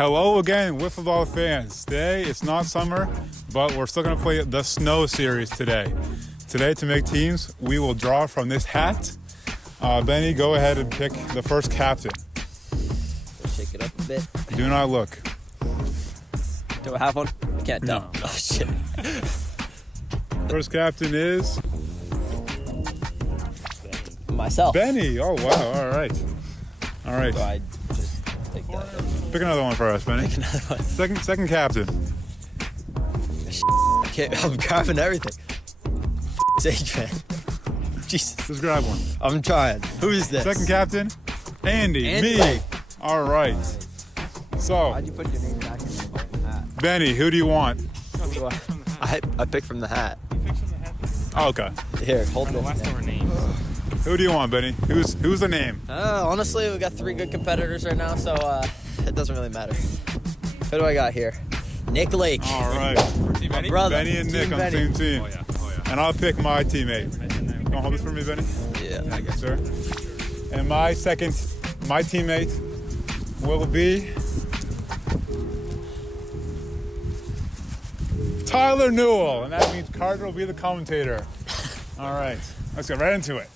Hello again, Wiffle Ball fans. Today, it's not summer, but we're still going to play the Snow Series today. Today, to make teams, we will draw from this hat. Benny, go ahead and pick the first captain. Shake it up a bit. Do not look. Do I have one? I can't tell. No. Oh, shit. First captain is Myself. Benny. Oh, wow. All right. All right. Do I just take that? Pick another one for us, Benny. Pick another one. Second captain. I'm grabbing everything. Sage man. Jesus. Just grab one. I'm trying. Who is this? Second captain, Andy. Andy. Me. All right. So, Why'd you put your name back in the hat? Benny, who do you want? I picked from the hat. Oh, okay. Here, hold this. Who do you want, Benny? Who's the name? Honestly, we got 3 good competitors right now, so it doesn't really matter. Who do I got here? Nick Lake. All right. My brother. Benny and Nick Team on the Benny. same team. Oh yeah. And I'll pick my teammate. You want to hold this for me, Benny? Yeah. I guess, sir. And my teammate will be Tyler Newell. And that means Carter will be the commentator. All right. Let's get right into it.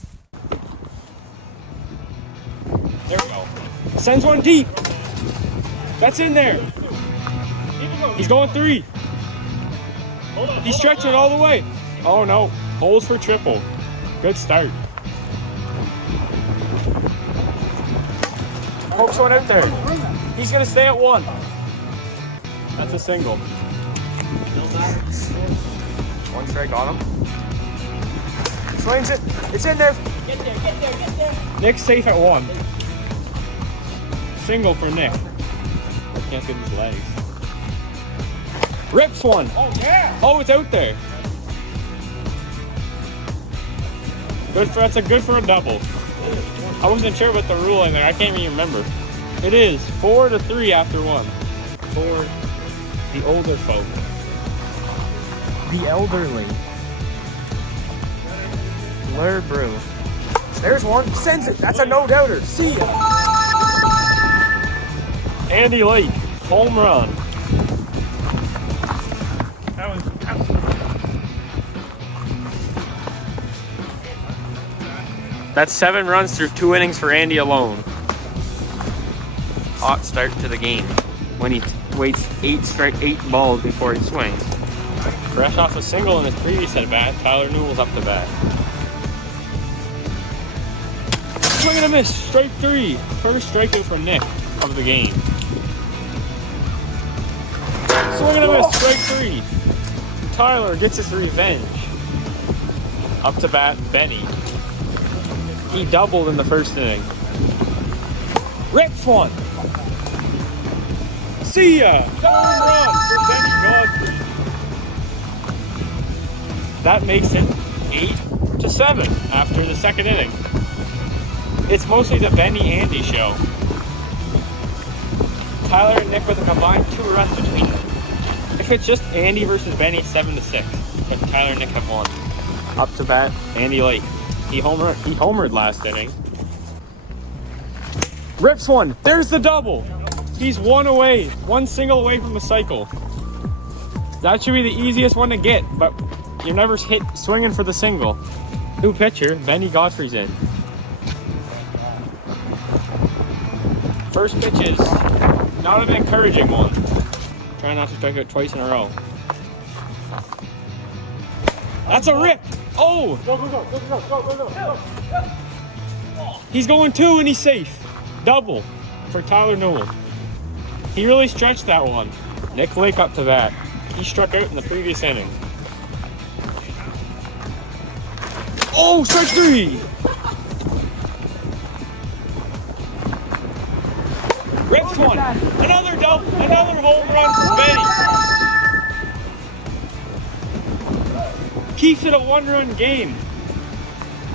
There we go. Sends one deep. That's in there. He's going 3. He's stretching it all the way. Oh no. Holes for triple. Good start. Pokes one out there. He's gonna stay at 1. That's a single. One strike on him. Swings it. It's in there. Get there. Nick's safe at 1. Single for Nick. Can't get his legs. Rips one. Oh yeah. Oh, it's out there. That's good for a double. I wasn't sure about the rule in there. I can't even remember. It is 4-3 after 1. For the older folk. The elderly. Lure Brew. There's one. Sends it. That's a no-doubter. See ya. Andy Lake. Home run. That's 7 runs through 2 innings for Andy alone. Hot start to the game when he waits 8 balls before he swings. Fresh off a single in his previous at bat, Tyler Newell's up to bat. Swing and a miss, strike 3. First strikeout for Nick of the game. Swing and a miss, strike 3. Tyler gets his revenge. Up to bat, Benny. He doubled in the first inning. Rips one. See ya! Home run for Benny Godfrey. That makes it 8-7 after the second inning. It's mostly the Benny-Andy show. Tyler and Nick with a combined 2 runs between them. If it's just Andy versus Benny, 7-6. But Tyler and Nick have won. Up to bat, Andy Lake. He homered last inning. Rips one. There's the double. He's 1 single away from the cycle. That should be the easiest one to get, but you're never hit swinging for the single. New pitcher, Benny Godfrey's in. First pitch is not an encouraging one. Try not to strike out twice in a row. That's a rip. Oh! Go. He's going 2 and he's safe. Double for Tyler Newell. He really stretched that one. Nick Lake up to bat. He struck out in the previous inning. Oh, strike 3! Rips one. Another double. Another home run for Benny. Keeps it a 1-run game.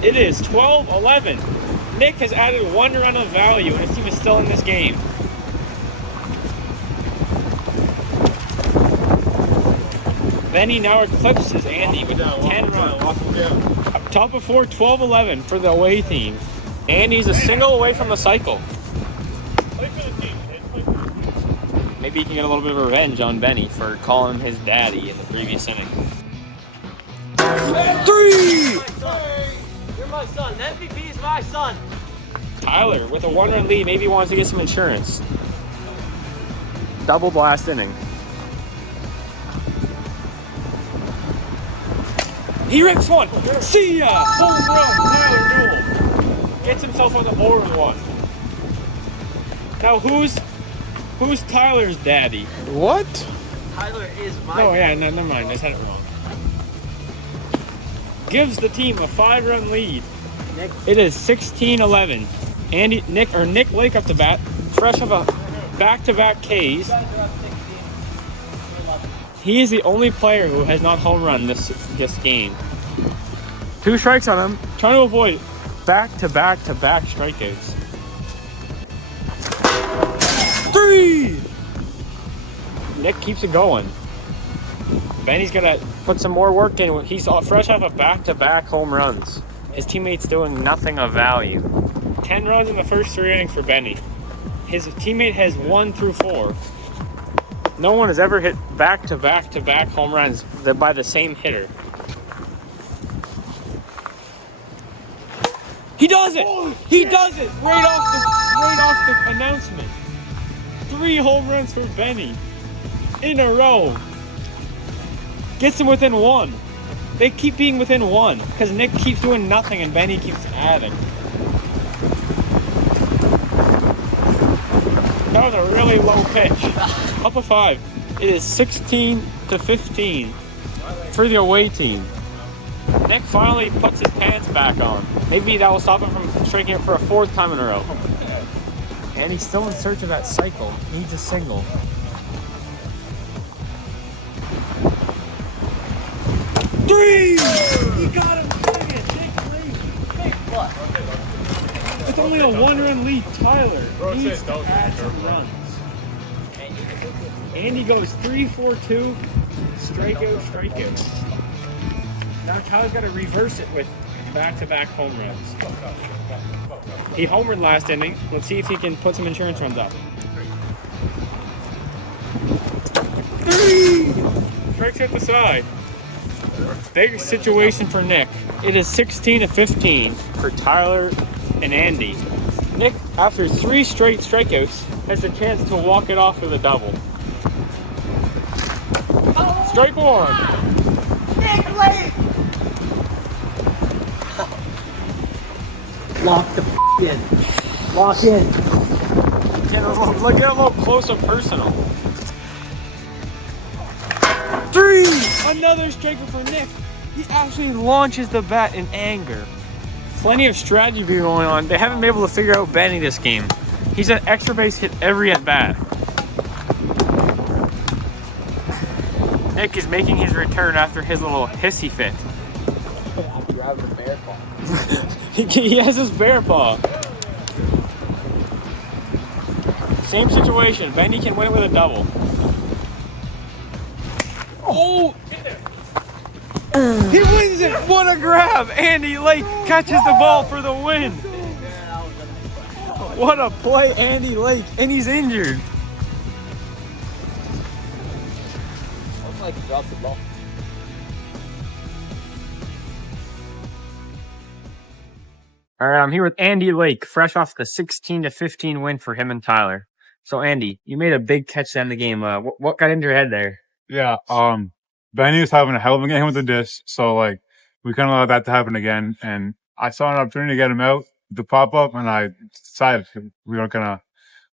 It is 12-11. Nick has added 1 run of value and his team is still in this game. Benny now eclipses Andy with 10 runs. Up top of 4, 12-11 for the away team. Andy's a single away from the cycle. Maybe he can get a little bit of revenge on Benny for calling him his daddy in the previous inning. 3! You're my son. The MVP is my son. Tyler, with a 1-run lead, maybe wants to get some insurance. Doubled last inning. He rips one. See ya! Home run, Tyler Newell. Gets himself on the board with one. Now who's Tyler's daddy? What? Tyler is my Oh yeah, no, never mind. I said it wrong. Gives the team a 5-run lead. Nick. It is 16-11. Nick Lake up the bat, fresh off a back-to-back Ks. He is the only player who has not home run this game. 2 strikes on him, trying to avoid back-to-back-to-back strikeouts. 3! Nick keeps it going. Benny's gonna put some more work in. He's fresh off of back-to-back home runs. His teammate's doing nothing of value. 10 runs in the first 3 innings for Benny. His teammate has 1 through 4. No one has ever hit back-to-back-to-back home runs by the same hitter. He does it! He does it! Right off the announcement. 3 home runs for Benny in a row. Gets him within 1. They keep being within 1 because Nick keeps doing nothing and Benny keeps adding. That was a really low pitch. Up a 5. It is 16-15 for the away team. Nick finally puts his pants back on. Maybe that will stop him from striking it for a 4th time in a row. And he's still in search of that cycle. Needs a single. 3! He got him! Big lead! Big what? It's only a 1-run lead. Tyler needs to add some runs. Andy goes 3-4-2. Strikeout. Now Tyler's got to reverse it with back-to-back home runs. He homered last inning. Let's see if he can put some insurance runs up. 3! Strikes hit the side. Big situation for Nick. It is 16-15 for Tyler and Andy. Nick, after 3 straight strikeouts, has the chance to walk it off with a double. Strike 1. Nick Lake. Lock the in. Lock in. Get a little close up personal. 3! Another striker for Nick. He actually launches the bat in anger. Plenty of strategy going on. They haven't been able to figure out Benny this game. He's an extra base hit every at bat. Nick is making his return after his little hissy fit. He has his bear paw. Same situation. Benny can win it with a double. Oh! He wins it! What a grab! Andy Lake catches the ball for the win. What a play, Andy Lake, and he's injured. Looks like he dropped the ball. All right, I'm here with Andy Lake, fresh off the 16-15 win for him and Tyler. So, Andy, you made a big catch to end the game. What got into your head there? Yeah, Benny was having a hell of a game with the disc, so like we couldn't allow that to happen again. And I saw an opportunity to get him out to pop up, and I decided we weren't gonna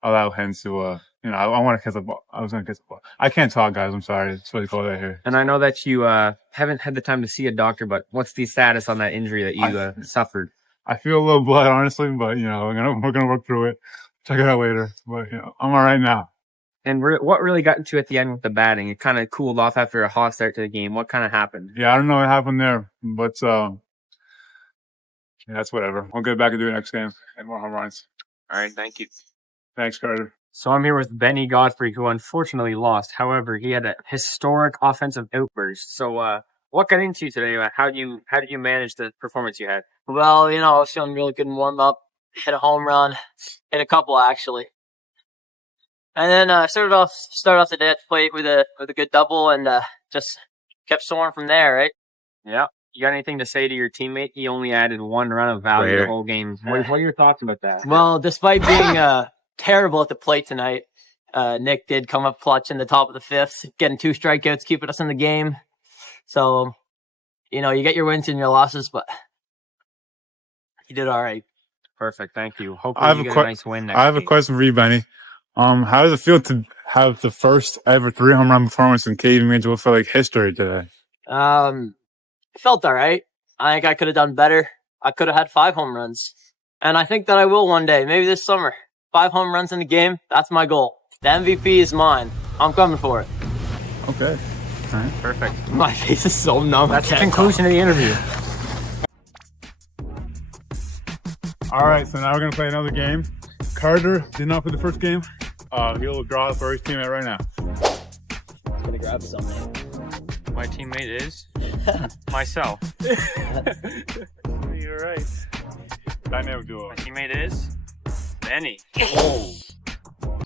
allow him to. I want to kiss the ball. I was gonna kiss the ball. I can't talk, guys. I'm sorry. It's really cold out here. And I know that you haven't had the time to see a doctor, but what's the status on that injury that you suffered? I feel a little blood, honestly, but we're gonna work through it. Check it out later. But I'm all right now. And what really got into you at the end with the batting? It kind of cooled off after a hot start to the game. What kind of happened? Yeah, I don't know what happened there, but that's whatever. We'll get back and do it next game. And more home runs. All right, thank you. Thanks, Carter. So I'm here with Benny Godfrey, who unfortunately lost. However, he had a historic offensive outburst. So what got into you today? How did you manage the performance you had? Well, I was feeling really good in warm up. Hit a home run. Hit a couple, actually. And then started off the day at the plate with a good double, and just kept soaring from there, right? Yeah. You got anything to say to your teammate? He only added 1 run of value the whole game. What are your thoughts about that? Well, despite being terrible at the plate tonight, Nick did come up clutch in the top of the 5th, getting 2 strikeouts, keeping us in the game. So, you get your wins and your losses, but he did all right. Perfect. Thank you. Hopefully you get a nice win next I have a question for you, Benny. How does it feel to have the first ever 3 home run performance in KV Major League like history today? It felt all right. I think I could have done better. I could have had 5 home runs. And I think that I will one day, maybe this summer. 5 home runs in a game, that's my goal. The MVP is mine. I'm coming for it. Okay. All right. Perfect. My face is so numb. That's the conclusion of the interview. All right, so now we're going to play another game. Carter did not play the first game. He'll draw for his teammate right now. I'm going to grab something. My teammate is myself. You're right. Dynamic duo. My teammate is Benny. Oh.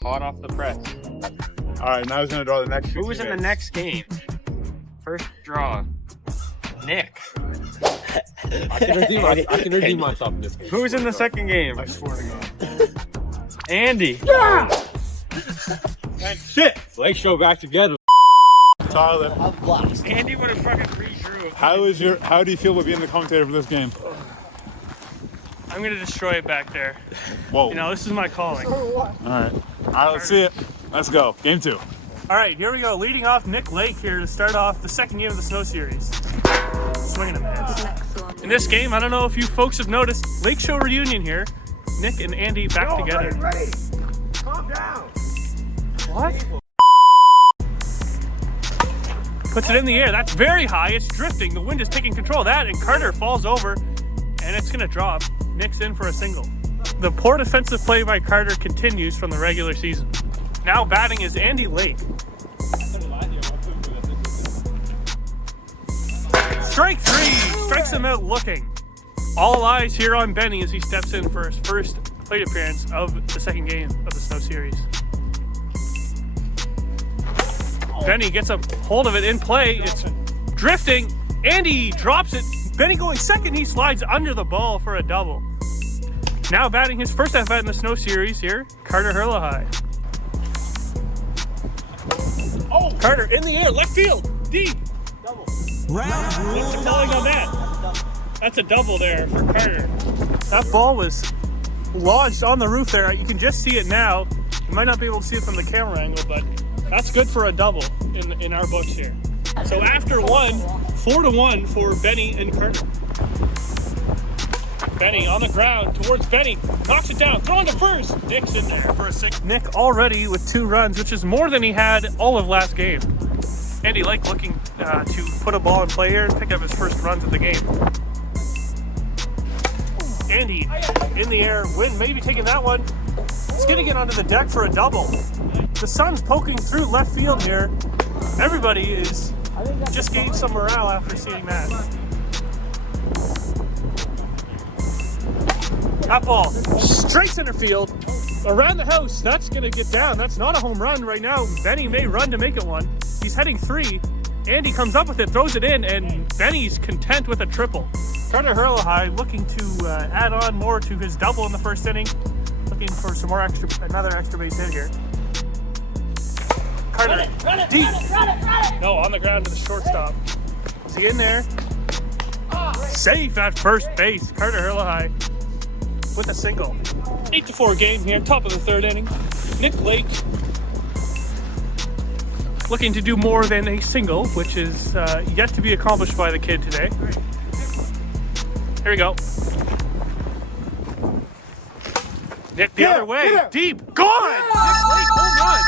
Hot off the press. All right, now he's going to draw the next 2 Who's in the teammates. next game? First draw. Nick. I can redeem myself in this game. Who's in the second game? I swear to God. Andy. And shit! Lakeshore back together. Tyler, I'm blessed. Andy would have fucking redrew. how do you feel about being the commentator for this game? I'm gonna destroy it back there. Whoa. This is my calling. All right, let's see it. Let's go. Game 2. All right, here we go. Leading off, Nick Lake here to start off the second game of the Snow Series. Swinging and miss. In this game, I don't know if you folks have noticed, Lake Show reunion here. Nick and Andy back together. Ready. Calm down. What? Puts it in the air. That's very high. It's drifting. The wind is taking control of that, and Carter falls over, and it's gonna drop. Nick's in for a single. The poor defensive play by Carter continues from the regular season. Now batting is Andy Lake. Strike 3! Strikes him out looking. All eyes here on Benny as he steps in for his first plate appearance of the second game of the Snow Series. Benny gets a hold of it in play. It's drifting. Andy drops it. Benny going second. He slides under the ball for a double. Now batting his first at-bat in the Snow Series here, Carter Herlahai. Oh, Carter in the air, left field, deep. Double. What's the calling on that? That's a double there for Carter. That ball was lodged on the roof there. You can just see it now. You might not be able to see it from the camera angle, but that's good for a double in our books here. So after 4-1 for Benny and Carter. Benny on the ground towards Benny, knocks it down, throwing to first. Nick's in there for a 6. Nick already with 2 runs, which is more than he had all of last game. Andy Lake looking to put a ball in play here and pick up his first runs of the game. Andy in the air, Wynn maybe taking that one. Skidding it onto the deck for a double. The sun's poking through left field here. Everybody is just gaining some morale after seeing that. That ball straight center field, around the house. That's gonna get down. That's not a home run right now. Benny may run to make it one. He's heading 3. Andy comes up with it, throws it in, and Benny's content with a triple. Carter Herlahai looking to add on more to his double in the first inning. Looking for some more another extra base hit here. Carter, deep. No, on the ground to the shortstop. Is he in there? Safe at first base. Carter Herlahai with a single. 8-4 game here, top of the 3rd inning. Nick Lake looking to do more than a single, which is yet to be accomplished by the kid today. Here we go. Nick the other way, deep, gone! Nick Lake, home run!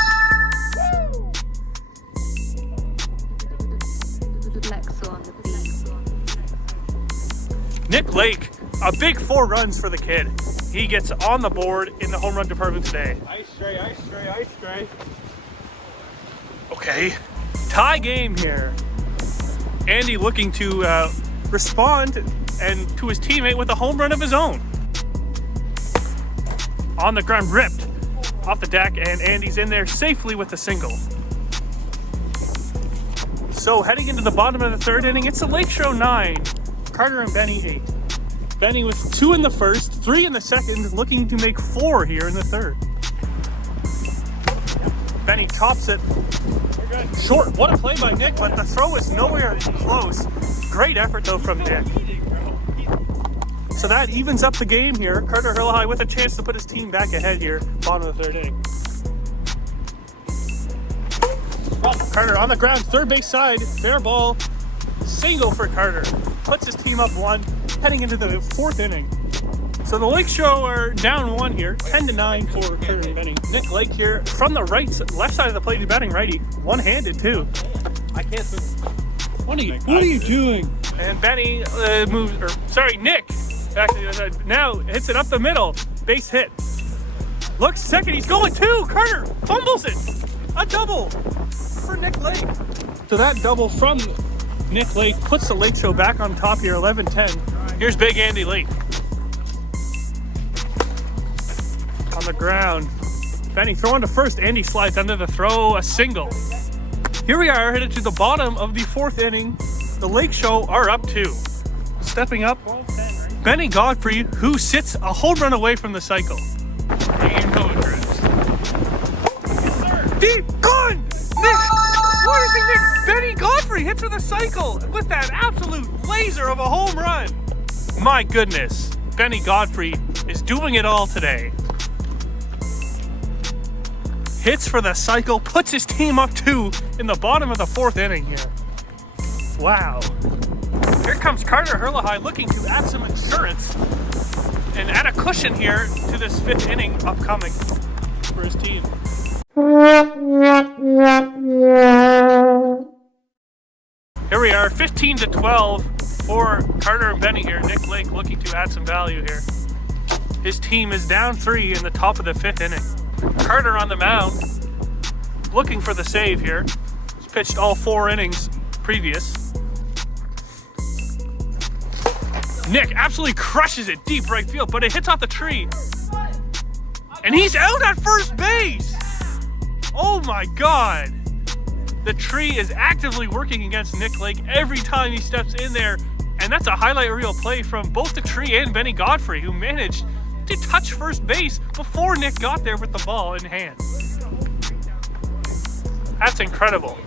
Nick Lake, a big 4 runs for the kid. He gets on the board in the home run department today. Ice stray, ice stray, ice stray. Okay, tie game here. Andy looking to respond and to his teammate with a home run of his own. On the ground, ripped. off the deck, and Andy's in there safely with a single. So heading into the bottom of the third inning, it's the Lakeshore 9, Carter and Benny 8. Benny with 2 in the first, 3 in the second, looking to make 4 here in the third. Benny tops it short. What a play by Nick, but the throw is nowhere close. Great effort though from Nick. So that evens up the game here. Carter Hurley with a chance to put his team back ahead here, bottom of the third inning. Carter on the ground, third base side, fair ball, single for Carter. Puts his team up 1, heading into the fourth inning. So the Lakeshore are down 1 here, 10-9 for Carter and Benny. Nick Lake here from the left side of the plate, batting righty, one-handed too. I can't. What are you doing? And Benny Nick back to the other side. Now hits it up the middle, base hit. Looks second, he's going 2. Carter fumbles it. A double for Nick Lake. So that double from Nick Lake puts the Lakeshore back on top here, 11-10. Here's Big Andy Lake. On the ground. Benny throwing to first. Andy slides under the throw, a single. Here we are, headed to the bottom of the fourth inning. The Lakeshore are up 2. Stepping up, Benny Godfrey, who sits a home run away from the cycle. Deep, gone! Nick! What is it, Nick? Benny Godfrey hits with a cycle with that absolute laser of a home run. My goodness, Benny Godfrey is doing it all today. Hits for the cycle, puts his team up 2 in the bottom of the fourth inning here. Wow. Here comes Carter Hurley looking to add some insurance and add a cushion here to this 5th inning upcoming for his team. Here we are, 15-12 for Carter and Benny here. Nick Lake looking to add some value here. His team is down 3 in the top of the 5th inning. Carter on the mound, looking for the save here. He's pitched all 4 innings previous. Nick absolutely crushes it deep right field, but it hits off the tree. And he's out at first base! Oh my God! The tree is actively working against Nick Lake every time he steps in there. And that's a highlight reel play from both the tree and Benny Godfrey, who managed to touch first base before Nick got there with the ball in hand. That's incredible.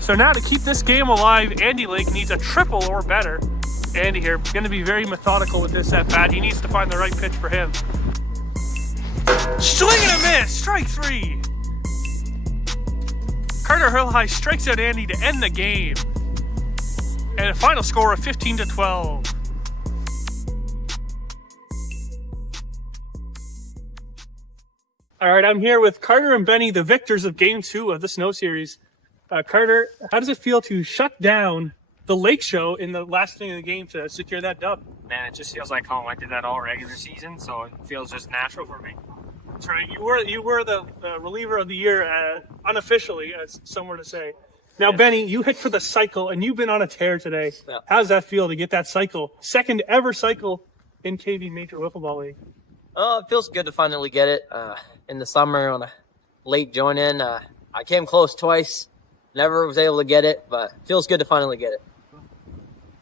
So now to keep this game alive, Andy Lake needs a triple or better. Andy here, going to be very methodical with this at bat. He needs to find the right pitch for him. Swing and a miss, strike 3. Carter Hurley strikes out Andy to end the game. And a final score of 15-12. All right, I'm here with Carter and Benny, the victors of Game 2 of the Snow Series. Carter, how does it feel to shut down the Lakeshore in the last inning of the game to secure that dub? Man, it just feels like home. I did that all regular season, so it feels just natural for me. That's right. You were the reliever of the year, unofficially, as some were to say. Now, Benny, you hit for the cycle, and you've been on a tear today. Yeah. How does that feel to get that cycle, second ever cycle in KV Major Wiffle Ball League? It feels good to finally get it. In the summer on a late join in, I came close twice. Never was able to get it, but it feels good to finally get it.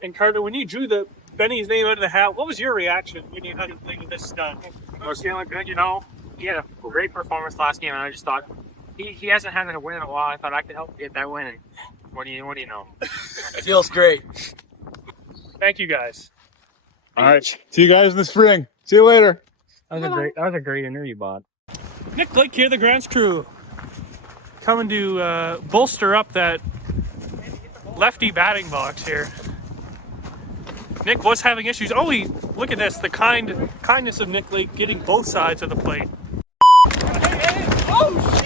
And Carter, when you drew the Benny's name out of the hat, what was your reaction when you had to think this done? I was feeling good, you know. He had a great performance last game, and I just thought he hasn't had a win in a while. I thought I could help get that win. And what do you know? It feels great. Thank you guys. All right. See you guys in the spring. See you later. That was a great interview, Bob. Nick Blake here, the grounds crew, coming to bolster up that lefty batting box here. Nick was having issues. Oh, look at this, the kindness of Nick Lake getting both sides of the plate. Oh, shit!